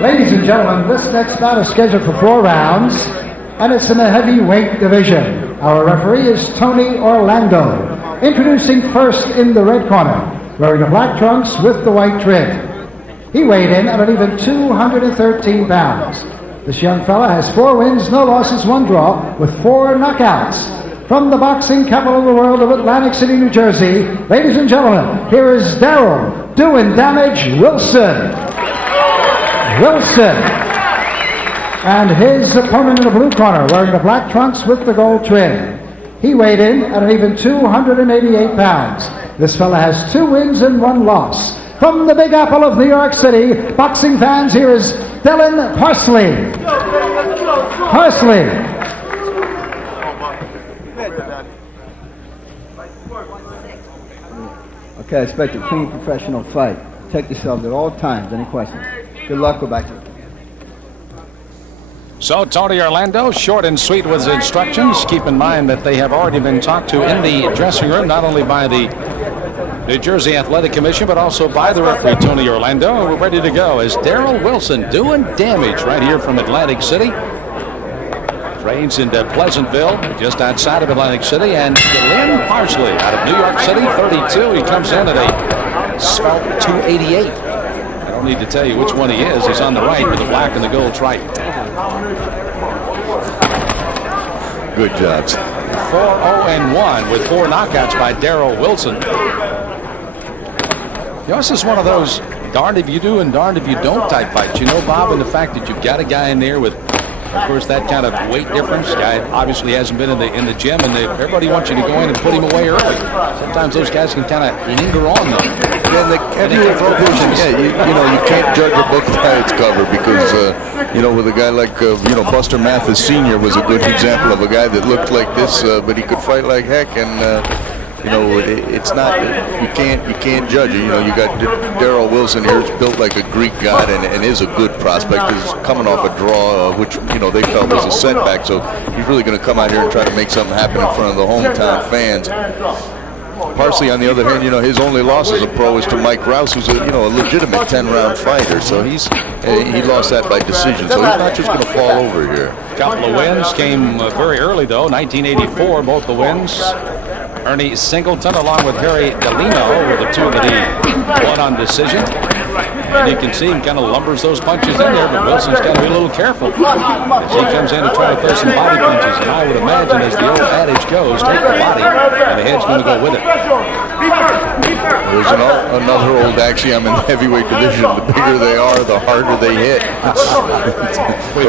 Ladies and gentlemen, this next bout is scheduled for 4 rounds, and it's in the heavyweight division. Our referee is Tony Orlando. Introducing first in the red corner, wearing the black trunks with the white trim. He weighed in at an even 213 pounds. This young fella has 4 wins, no losses, 1 draw, with 4 knockouts. From the boxing capital of the world of Atlantic City, New Jersey, ladies and gentlemen, here is Darroll doing damage Wilson. And his opponent in the blue corner, wearing the black trunks with the gold trim. He weighed in at an even 288 pounds. This fella has 2 wins and 1 loss. From the Big Apple of New York City, boxing fans, here is Delyn Parsley. Okay, I expect a clean, professional fight. Protect yourselves at all times. Any questions? Good luck. Go back to it. So Tony Orlando, short and sweet with his instructions. Keep in mind that they have already been talked to in the dressing room, not only by the New Jersey Athletic Commission, but also by the referee, Tony Orlando. And we're ready to go as Darroll Wilson doing damage right here from Atlantic City. Trains into Pleasantville, just outside of Atlantic City. And Delyn Parsley out of New York City, 32. He comes in at a svelte 288. I don't need to tell you which one he is. He's on the right with the black and the gold stripe. Good jobs. 4-0-1 with 4 knockouts by Darroll Wilson. This is one of those darned if you do and darned if you don't type fights. You know, Bob, and the fact that you've got a guy in there with, of course, that kind of weight difference. Guy obviously hasn't been in the gym, and everybody wants you to go in and put him away early. Sometimes those guys can kind of linger on them. Yeah, the heavyweight division, you can't judge a book by its cover because, with a guy like, Buster Mathis Sr. was a good example of a guy that looked like this, but he could fight like heck, and it's not, you can't judge it. You got Darroll Wilson here, who's built like a Greek god and is a good prospect. He's coming off a draw, which, they felt was a setback, so he's really going to come out here and try to make something happen in front of the hometown fans. Parsley, on the other hand, his only loss as a pro is to Mike Rouse, who's a legitimate 10-round fighter. So he lost that by decision. So he's not just going to fall over here. A couple of wins came very early, though. 1984, both the wins. Ernie Singleton, along with Harry Delino, were the 2 that he won on decision. And you can see him kind of lumbers those punches in there, but Wilson's got to be a little careful as he comes in to try to throw some body punches. And I would imagine, as the old adage goes, take the body, and the head's going to go with it. There's another old axiom in the heavyweight division: the bigger they are, the harder they hit. we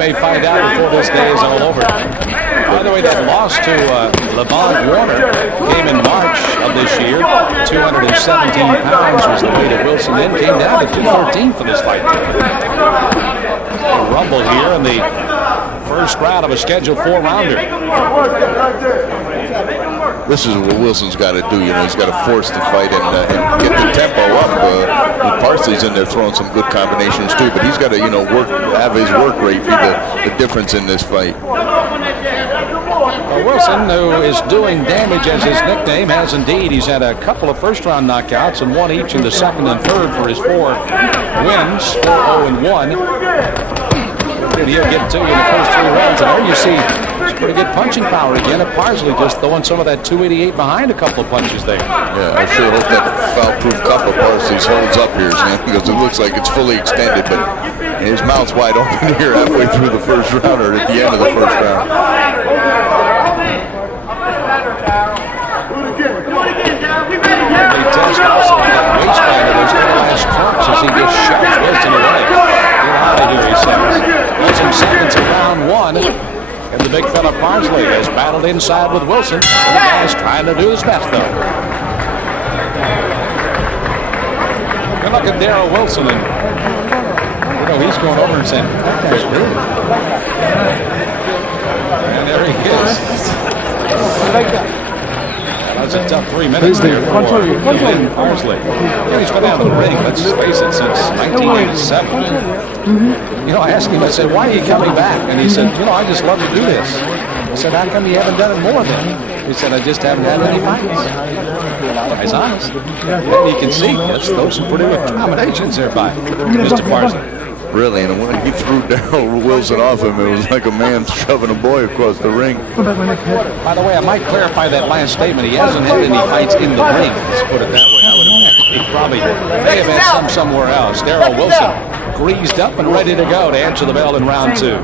may find out before this day is all over. By the way, that loss to Levon Warner came in March of this year. 217 pounds was the weight of Wilson, then came down to 213 for this fight. A rumble here in the first round of a scheduled 4-rounder. This is what Wilson's got to do. He's got to force the fight and get the tempo up. Parsley's in there throwing some good combinations too, but he's got to, have his work rate be the difference in this fight. Wilson, who is doing damage as his nickname, has indeed. He's had a couple of first-round knockouts and 1 each in the second and third for his 4 wins, 4-0-1. He'll get to you in the first 3 rounds, and there you see some pretty good punching power again. And Parsley just throwing some of that 288 behind a couple of punches there. Yeah, I sure hope that foul-proof cup of Parsley's holds up here, Sam, because it looks like it's fully extended, but his mouth's wide open here halfway through the first round or at the end of the first round. They test also that waistband of those last trunks as he just shoves Wilson away. Get out of here, he says. Wilson seconds of round 1. And the big fella Parsley has battled inside with Wilson. And the guy's trying to do his best, though. Good luck at Darroll Wilson. And, he's going over and saying, "That's good." And there he is. That's a tough 3 minutes there for Delyn Parsley. He's been out of the ring, let's face it, since 1987. I asked him, I said, "Why are you coming back?" And he said, "I just love to do this." said, how come you haven't done it more then? He said, I just haven't had any fights. He's honest. And you can see, let's throw some pretty good combinations there by Mr. Parsley. Really, and when he threw Darroll Wilson off him, it was like a man shoving a boy across the ring. By the way, I might clarify that last statement. He hasn't had any fights in the ring. Let's put it that way. I would imagine he probably may have had some somewhere else. Darroll Wilson greased up and ready to go to answer the bell in round 2.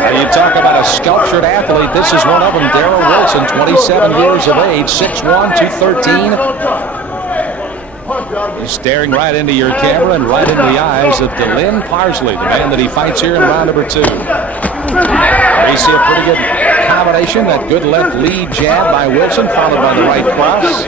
Now you talk about a sculptured athlete. This is one of them, Darroll Wilson, 27 years of age, 6'1", 213. He's staring right into your camera and right into the eyes of Delyn Parsley, the man that he fights here in round number 2. There you see a pretty good combination, that good left lead jab by Wilson, followed by the right cross.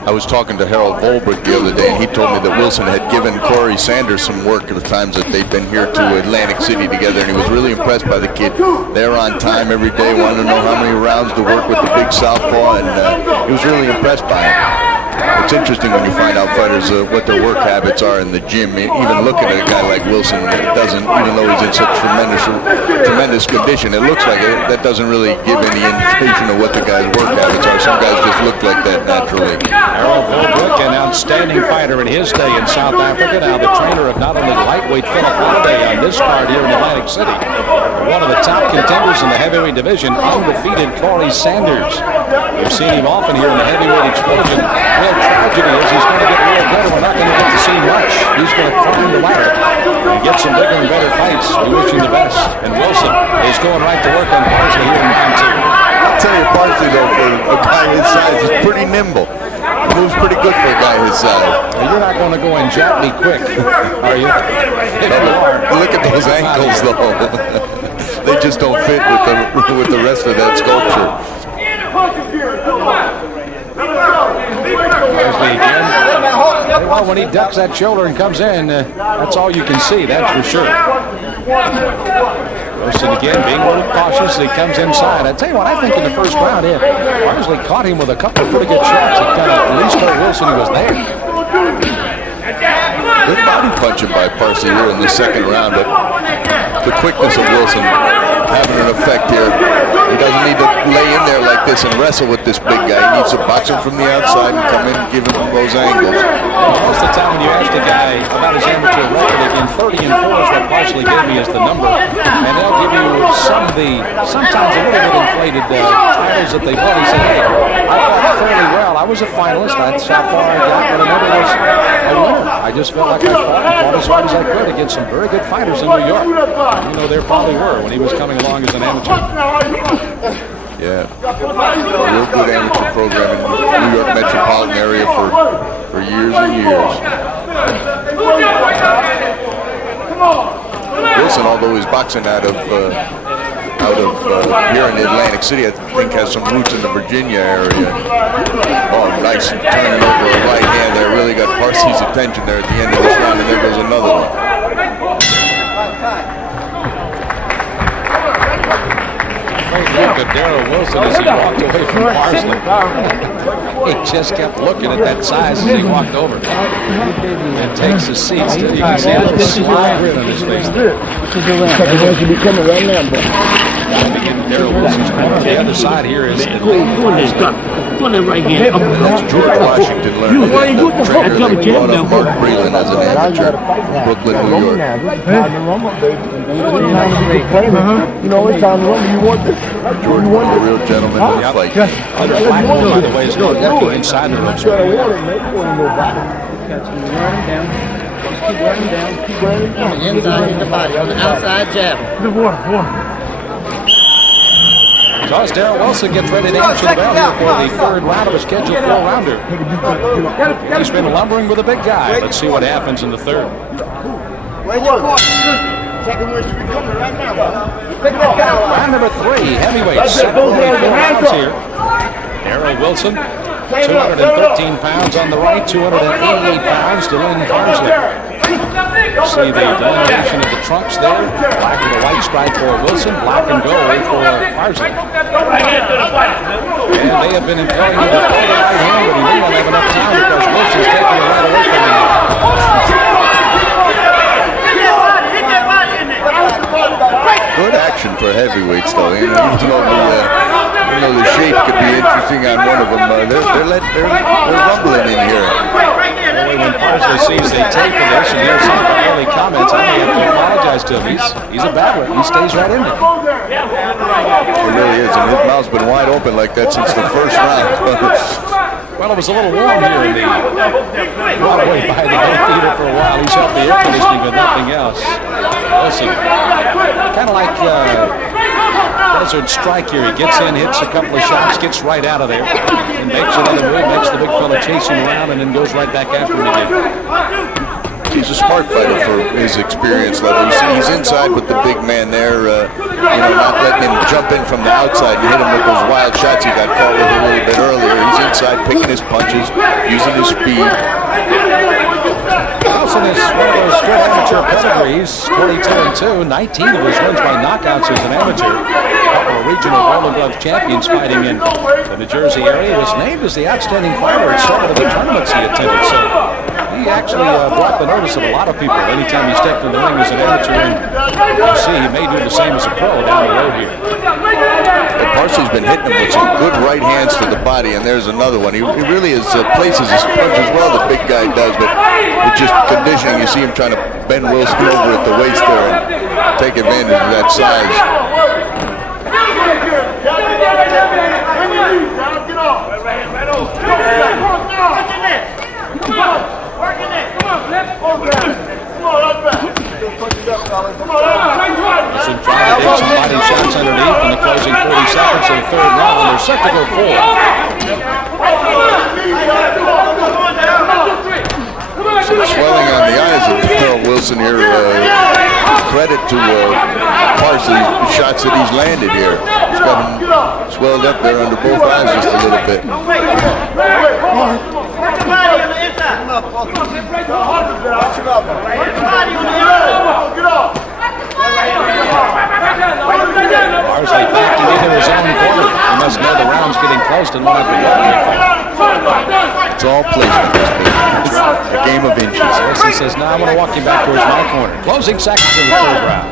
I was talking to Harold Volberg the other day, and he told me that Wilson had given Corey Sanders some work at the times that they'd been here to Atlantic City together, and he was really impressed by the kid. They're on time every day, wanted to know how many rounds to work with the big southpaw, and he was really impressed by it. It's interesting when you find out fighters what their work habits are in the gym. Even looking at a guy like Wilson, doesn't, even though he's in such tremendous condition, it looks like that doesn't really give any indication of what the guy's work habits are. Some guys just look like that naturally. Harold Volberg, an outstanding fighter in his day in South Africa, now the trainer of not only lightweight Philip Holiday on this card here in Atlantic City, but one of the top contenders in the heavyweight division, undefeated Corey Sanders. We've seen him often here in the heavyweight explosion. Real tragedy is he's going to get real good, and we're not going to get to see much. He's going to climb the ladder and get some bigger and better fights. We wish him the best. And Wilson is going right to work on Parsley here in round 2. I'll tell you, Parsley, though, for a guy his size, is pretty nimble. He moves pretty good for a guy his size. Well, you're not going to go and jab me quick, are you? If you are. Look at those ankles, though. They just don't fit with the rest of that sculpture. Parsley again. Well, when he ducks that shoulder and comes in, that's all you can see, that's for sure. Wilson again being a little cautious as he comes inside. I tell you what, I think in the first round, Parsley caught him with a couple of pretty good shots that kind of at least told Wilson he was there. Good body punching by Parsley here in the second round, but the quickness of Wilson having an effect here. He doesn't need to lay in there like this and wrestle with this big guy. He needs to box him from the outside and come in and give him those angles. Most of the time when you ask a guy about his amateur record, again, 30-4 is what Parsley gave me as the number. And they'll give you sometimes a little bit inflated titles that they won. He said, hey, I fought fairly well. I was a finalist. That's how far I got, but I never was a winner. I just felt like I fought as hard as I could against some very good fighters in New York. You know, there probably were when he was coming along as an amateur. Yeah, real good amateur program in the New York metropolitan area for years and years. Wilson, although he's boxing out of here in Atlantic City, I think has some roots in the Virginia area. Oh, nice turning over a right hand there. Really got Parsley's attention there at the end of this round, and there goes another one. Look at Darroll Wilson as he walked away from Parsley. He just kept looking at that size as he walked over. And takes his seat. Still, you can see a little sly grin on his face. Darroll Wilson's corner. The other side here is that's George Washington learned that the trainer that brought up Mark Breland as an amateur, Brooklyn, New York. George was a real gentleman in the fight. Under Blackmore, by the way, is going definitely inside the ropes. Keep wearing down. On the inside of the body, on the outside jab. So as Darroll Wilson gets ready to answer the bell here for the third round of a scheduled 4-rounder. He's been lumbering with a big guy. Let's see what happens in the third. Round number 3, heavyweight, 74 pounds here. Darroll Wilson, 213 pounds on the right, 288 pounds to Delyn Parsley. See the delineation of the trunks there. Black and the white stripe for Wilson, black and gold for Parsley. And they have been employing him to throw the right hand, but he may not have enough time because Wilson's taking the right away from him. for heavyweights, though. You know, even though the shape could be interesting on one of them, they're rumbling in here. Boy, when Parsley sees the tape of this and hears some of the early comments, I may have to apologize to him. He's a battler. He stays right in there. He really is, and his mouth's been wide open like that since the first round. Well, it was a little warm here in the Broadway by the Old Theater for a while. He's helped the air conditioning, but nothing else. Listen, kind of like Desert Strike here. He gets in, hits a couple of shots, gets right out of there, and makes another move, makes the big fella chase him around, and then goes right back after him again. He's a smart fighter for his experience level. He's inside with the big man there, not letting him jump in from the outside and hit him with those wild shots he got caught with a little bit earlier. He's inside picking his punches, using his speed. Wilson is one of those good amateur pedigrees, 22-2, 19 of his wins by knockouts as an amateur. A couple of regional Golden Gloves champions fighting in the New Jersey area. Was named as the outstanding fighter at several of the tournaments he attended. So he actually brought the notice of a lot of people anytime he stepped in the ring as an amateur. And you see, he may do the same as a pro down the road here. And Parsley's been hitting him with some good right hands to the body, and there's another one. He really is places his punch as well, the big guy does, but it's just conditioning. You see him trying to bend Wilson over at the waist there and take advantage of that size. Wilson trying to hit some body shots underneath in the closing 40 seconds of the third round. They're set to go forward. Some swelling on the eyes of Wilson here. Credit to Parsley, the shots that he's landed here. He's got him swelled up there under both eyes just a little bit. Parsley backing into his own corner. He must know the round's getting close to not have to walk anything. It's all placement. It's a game of inches. Yes, he says, "Now I'm going to walk him back towards my corner." Closing seconds in the third round.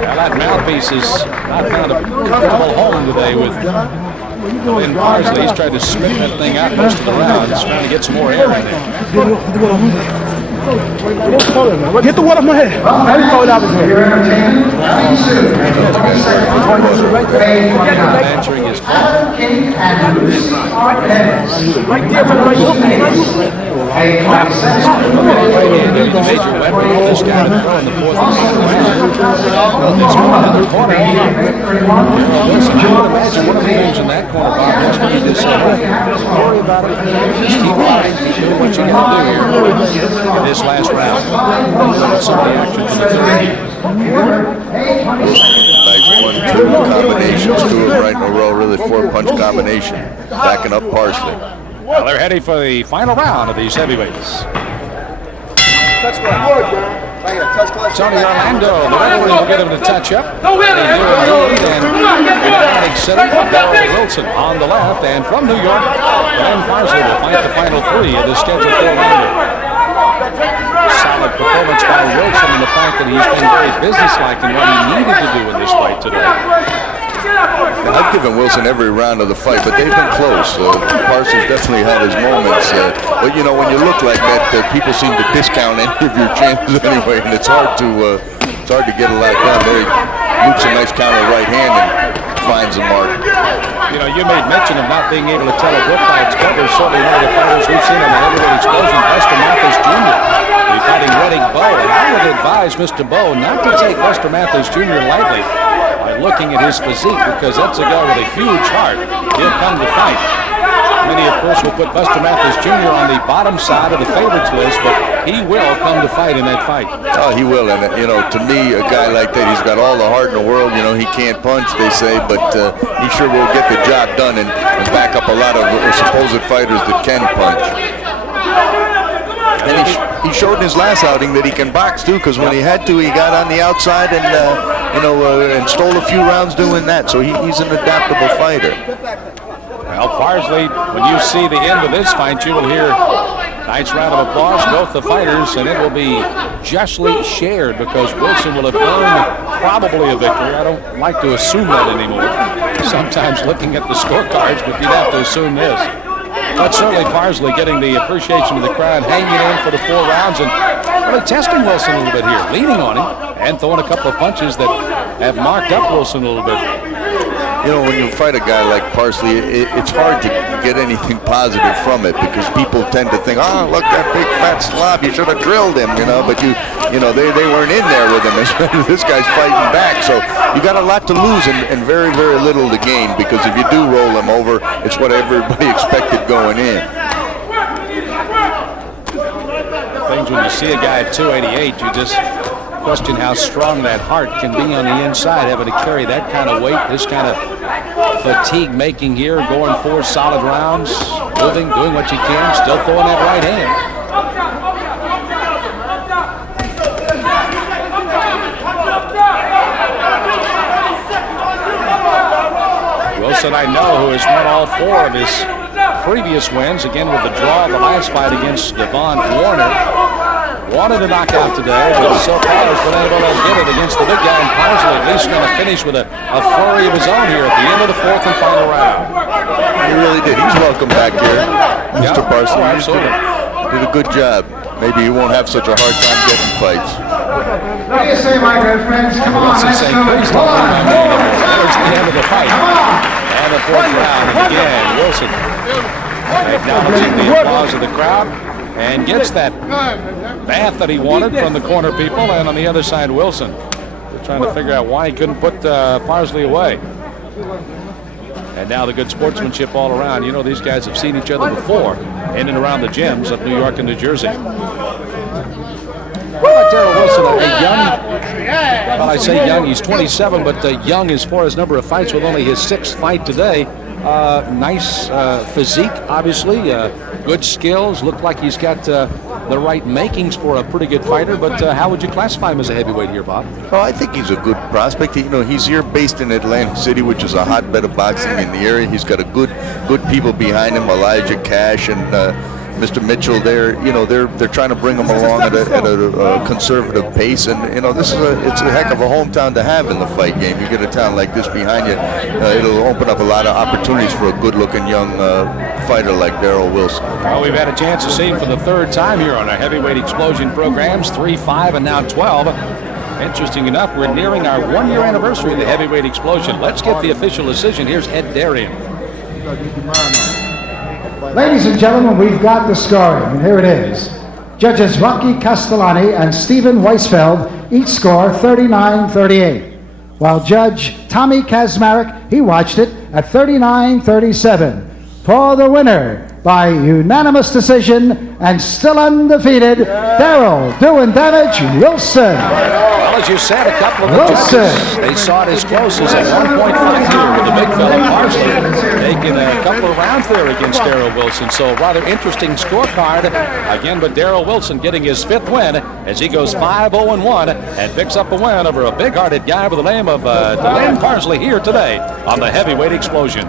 Now that mouthpiece has not found a comfortable home today with Delyn Parsley. He's tried to spit that thing out most of the round. He's trying to get some more air in there. Get the one off my head. Answering his call. The major weapon of this guy to throw in the fourth and fifth round. It's one in the corner. Wilson, I would imagine one of the moves in that corner, Bob, is going to just say, don't worry about it. Just keep fighting. Keep doing what you got to do here in this last round. Some of the action from the third. Nice 1-2 combinations, 2 of them right in a row, really 4-punch combination. Backing up Parsley. Well, they're heading for the final round of these heavyweights. Tony Orlando, the referee will get him to touch up. They do indeed, and in Atlantic City, Darroll Wilson on the left, and from New York, Delyn Parsley will fight the final 3 of the scheduled 4-rounder. Solid performance by Wilson, and the fact that he's been very businesslike in what he needed to do in this fight today. And I've given Wilson every round of the fight, but they've been close. Parsley's definitely had his moments. But, you know, when you look like that, people seem to discount any of your chances anyway, and it's hard to get a lot done. There he loops a nice counter right hand and finds the mark. You know, you made mention of not being able to tell a book by its cover. Certainly one of the fighters we've seen on the heavyweight explosion, Buster Mathis Jr. We'll be fighting Redding Bowe, and I would advise Mr. Bowe not to take Buster Mathis Jr. lightly by looking at his physique, because that's a guy with a huge heart. He'll come to fight. Many, of course, will put Buster Mathis Jr. on the bottom side of the favorites list, but he will come to fight in that fight. Oh, he will, and you know, to me, a guy like that, he's got all the heart in the world. You know, he can't punch, they say, but he sure will get the job done and back up a lot of supposed fighters that can punch. And he showed in his last outing that he can box too, because when he had to, he got on the outside and and stole a few rounds doing that. So he's an adaptable fighter. Well, Parsley, when you see the end of this fight, you will hear Nice round of applause, both the fighters, and it will be justly shared because Wilson will have earned probably a victory. I don't like to assume that anymore. Sometimes looking at the scorecards, but you'd have to assume this. But certainly Parsley getting the appreciation of the crowd, hanging in for the 4 rounds and really testing Wilson a little bit here, leaning on him and throwing a couple of punches that have marked up Wilson a little bit. You know, when you fight a guy like Parsley, it's hard to get anything positive from it because people tend to think, oh, look, that big fat slob, you should have drilled him, you know, but they weren't in there with him. This guy's fighting back, so you got a lot to lose and very, very little to gain because if you do roll him over, it's what everybody expected going in. Things when you see a guy at 288, you just question how strong that heart can be on the inside, having to carry that kind of weight, this kind of fatigue making here, going 4 solid rounds, moving, doing what you can, still throwing that right hand. Wilson, I know, who has won all 4 of his previous wins, again with the draw of the last fight against Devon Warner. Wanted a knockout today, but so far has been able to get it against the big guy in Parsley. At least going to finish with a flurry of his own here at the end of the 4th and final round. He really did. He's welcome back here, Mr. Parsley. Oh, absolutely. Did a good job. Maybe he won't have such a hard time getting fights. What do you say, my good friends? Come on, Wilson let's saying, go. please don't leave my man in there. There's the end of the fight. And the 4th round. And again, Wilson acknowledging the applause of the crowd and gets that bath that he wanted from the corner people. And on the other side, Wilson. They're trying to figure out why he couldn't put Parsley away. And now the good sportsmanship all around. You know, these guys have seen each other before in and around the gyms of New York and New Jersey. What about Darroll Wilson, a young, well, I say young, he's 27, but young as far as number of fights with only his 6th fight today. Nice physique, obviously, good skills, looked like he's got the right makings for a pretty good fighter, but how would you classify him as a heavyweight here, Bob? Oh, I think he's a good prospect. You know, he's here based in Atlantic City, which is a hotbed of boxing in the area. He's got a good people behind him, Elijah Cash and Mr. Mitchell. They're trying to bring him along at a conservative pace, and you know, it's a heck of a hometown to have in the fight game. You get a town like this behind you, it'll open up a lot of opportunities for a good-looking young fighter like Darroll Wilson. Well, we've had a chance to see him for the 3rd time here on our heavyweight explosion programs, 3, 5, and now 12. Interesting enough, we're nearing our 1-year anniversary of the heavyweight explosion. Let's get the official decision. Here's Ed Darroll. Ladies and gentlemen, we've got the scoring, and here it is. Judges Rocky Castellani and Stephen Weisfeld each score 39-38, while Judge Tommy Kazmarek, he watched it at 39-37. For the winner, by unanimous decision and still undefeated, Darroll doing damage Wilson. Well, as you said, a couple of the judges, they saw it as close as a 1.5 here with the big fella Parsley taking a couple of rounds there against Darroll Wilson. So rather interesting scorecard again, but Darroll Wilson getting his 5th win as he goes 5-0-1 and picks up a win over a big-hearted guy by the name of Delyn Parsley here today on the heavyweight explosion.